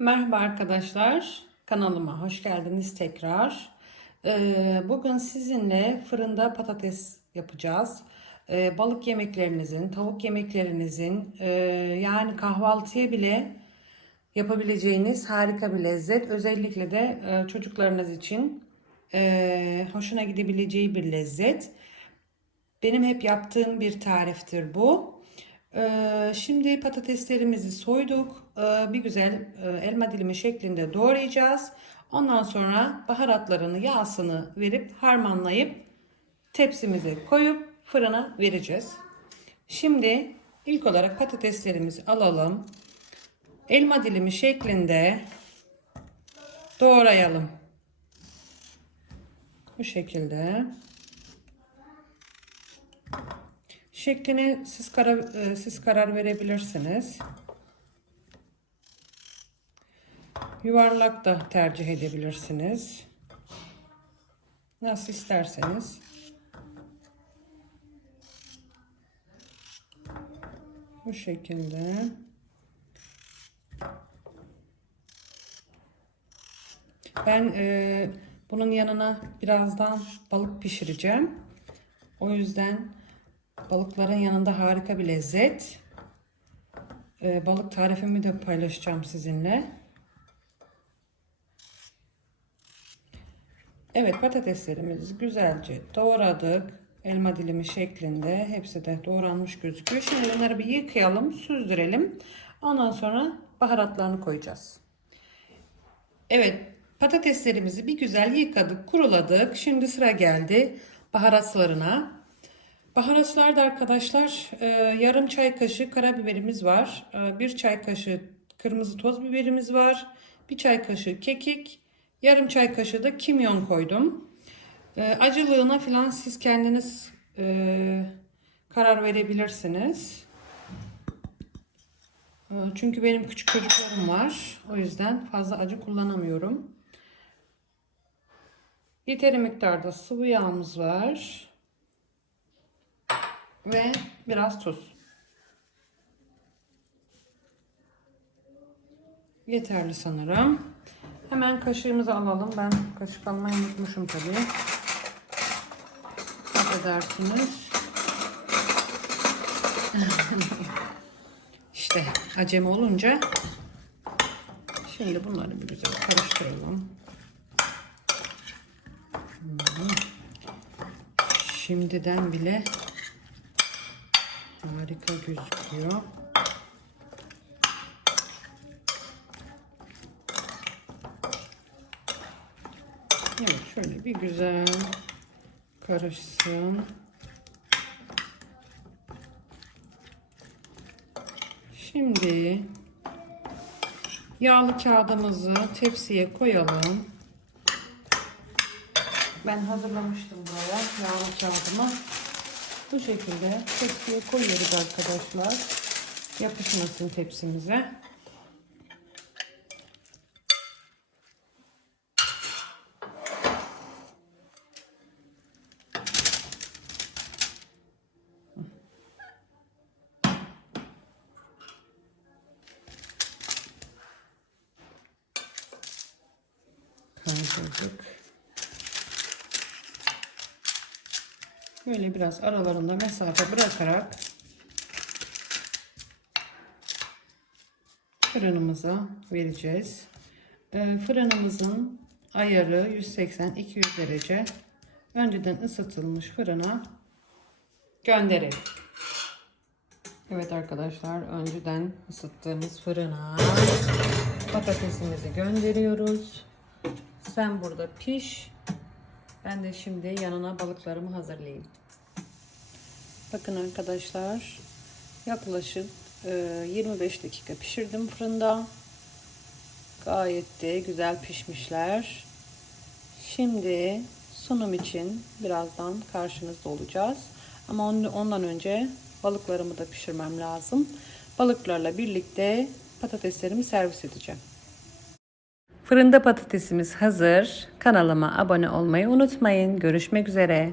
Merhaba arkadaşlar, kanalıma hoş geldiniz tekrar. Ee, bugün sizinle fırında patates yapacağız. Ee, balık yemeklerinizin, tavuk yemeklerinizin, e, yani kahvaltıya bile yapabileceğiniz harika bir lezzet. Özellikle de e, çocuklarınız için e, hoşuna gidebileceği bir lezzet. Benim hep yaptığım bir tariftir bu. Ee, şimdi patateslerimizi soyduk. Ee, bir güzel e, elma dilimi şeklinde doğrayacağız. Ondan sonra baharatlarını, yağsını verip harmanlayıp tepsimize koyup fırına vereceğiz. Şimdi ilk olarak patateslerimizi alalım. Elma dilimi şeklinde doğrayalım. Bu şekilde. Şeklini siz karar, e, siz karar verebilirsiniz. Yuvarlak da tercih edebilirsiniz. Nasıl isterseniz. Bu şekilde. Ben e, bunun yanına birazdan balık pişireceğim. O yüzden Balıkların yanında harika bir lezzet. Ee, balık tarifimi de paylaşacağım sizinle. Evet patateslerimizi güzelce doğradık. Elma dilimi şeklinde. Hepsi de doğranmış gözüküyor. Şimdi bunları bir yıkayalım, süzdürelim. Ondan sonra baharatlarını koyacağız. Evet patateslerimizi bir güzel yıkadık, kuruladık. Şimdi sıra geldi baharatlarına. Baharatlarda arkadaşlar e, yarım çay kaşığı karabiberimiz var. E, bir çay kaşığı kırmızı toz biberimiz var. Bir çay kaşığı kekik. Yarım çay kaşığı da kimyon koydum. E, acılığına falan siz kendiniz karar verebilirsiniz. Çünkü benim küçük çocuklarım var. O yüzden fazla acı kullanamıyorum. Yeteri miktarda sıvı yağımız var ve biraz tuz. Yeterli sanırım. Hemen kaşığımızı alalım. Ben kaşık almayı unutmuşum tabii. Affedersiniz. işte acemi olunca şimdi bunları bir güzel karıştıralım. Şimdiden bile Harika gözüküyor. Evet şöyle bir güzel karışsın. Şimdi yağlı kağıdımızı tepsiye koyalım. Ben hazırlamıştım buraya yağlı kağıdımı. Bu şekilde tepsiye koyuyoruz arkadaşlar. Yapışmasın tepsimize. Kaydırdık. Böyle biraz aralarında mesafe bırakarak fırınımıza vereceğiz. Ee, fırınımızın ayarı 180-200 derece. Önceden ısıtılmış fırına gönderelim. Evet arkadaşlar önceden ısıttığımız fırına patatesimizi gönderiyoruz. Sen burada piş. Ben de şimdi yanına balıklarımı hazırlayayım. Bakın arkadaşlar yaklaşık 25 e, dakika pişirdim fırında. Gayet de güzel pişmişler. Şimdi sunum için birazdan karşınızda olacağız. Ama ondan önce balıklarımı da pişirmem lazım. Balıklarla birlikte patateslerimi servis edeceğim. Fırında patatesimiz hazır. Kanalıma abone olmayı unutmayın. Görüşmek üzere.